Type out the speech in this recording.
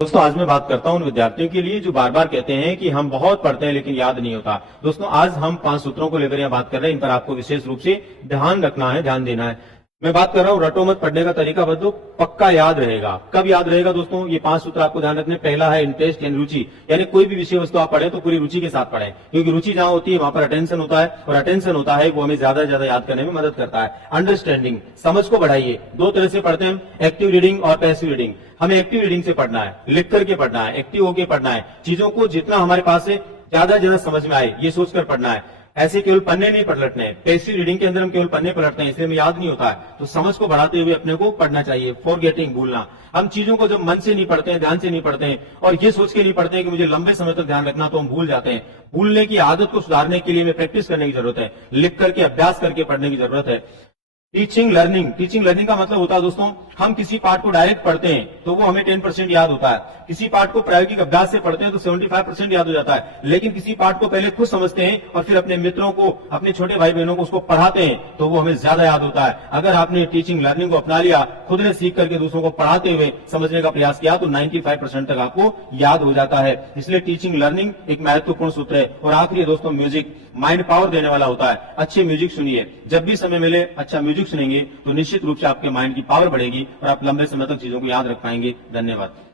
दोस्तों आज मैं बात करता हूं उन विद्यार्थियों के लिए जो बार बार कहते हैं कि हम बहुत पढ़ते हैं लेकिन याद नहीं होता। दोस्तों आज हम 5 सूत्रों को लेकर यहाँ बात कर रहे हैं, इन पर आपको विशेष रूप से ध्यान रखना है, ध्यान देना है। मैं बात कर रहा हूं रटो मत, पढ़ने का तरीका बदलो, पक्का याद रहेगा। कब याद रहेगा दोस्तों? ये 5 सूत्र आपको ध्यान रखने। पहला है इंटरेस्ट यानी रुचि, यानी कोई भी विषय वस्तु आप पढ़ें तो पूरी रुचि के साथ पढ़ें, क्योंकि रुचि जहां होती है वहां पर अटेंशन होता है, और अटेंशन होता है वो हमें ज्यादा से ज्यादा याद करने में मदद करता है। अंडरस्टैंडिंग, समझ को बढ़ाइए। 2 तरह से पढ़ते हैं हम, एक्टिव रीडिंग और पैसिव रीडिंग। हमें एक्टिव रीडिंग से पढ़ना है, लिख करके पढ़ना है, एक्टिव होकर पढ़ना है। चीजों को जितना हमारे पास है ज्यादा ज्यादा समझ में आए ये सोचकर पढ़ना है। ऐसे केवल पन्ने नहीं पलटने हैं। पैसिव रीडिंग के अंदर हम केवल पन्ने पलटते हैं, इसलिए हमें याद नहीं होता है। तो समझ को बढ़ाते हुए अपने को पढ़ना चाहिए। फॉरगेटिंग, भूलना। हम चीजों को जब मन से नहीं पढ़ते हैं, ध्यान से नहीं पढ़ते हैं और ये सोच के नहीं पढ़ते हैं कि मुझे लंबे समय तक ध्यान रखना, तो हम भूल जाते हैं। भूलने की आदत को सुधारने के लिए हमें प्रैक्टिस करने की जरूरत है, लिख करके अभ्यास करके पढ़ने की जरूरत है। टीचिंग लर्निंग, टीचिंग लर्निंग का मतलब होता है दोस्तों, हम किसी पार्ट को डायरेक्ट पढ़ते हैं तो वो हमें 10% याद होता है। किसी पार्ट को प्रायोगिक अभ्यास से पढ़ते हैं तो 75% याद हो जाता है। लेकिन किसी पार्ट को पहले खुद समझते हैं और फिर अपने मित्रों को, अपने छोटे भाई बहनों को उसको पढ़ाते हैं तो वो हमें ज्यादा याद होता है। अगर आपने टीचिंग लर्निंग को अपना लिया, खुद ने सीख करके दूसरों को पढ़ाते हुए समझने का प्रयास किया, तो 95% तक आपको याद हो जाता है। इसलिए टीचिंग लर्निंग एक महत्वपूर्ण सूत्र है। और आखिरी दोस्तों, म्यूजिक माइंड पावर देने वाला होता है। अच्छे म्यूजिक सुनिए, जब भी समय मिले अच्छा म्यूजिक सुनेंगे तो निश्चित रूप से आपके माइंड की पावर बढ़ेगी और आप लंबे समय तक चीजों को याद रख पाएंगे। धन्यवाद।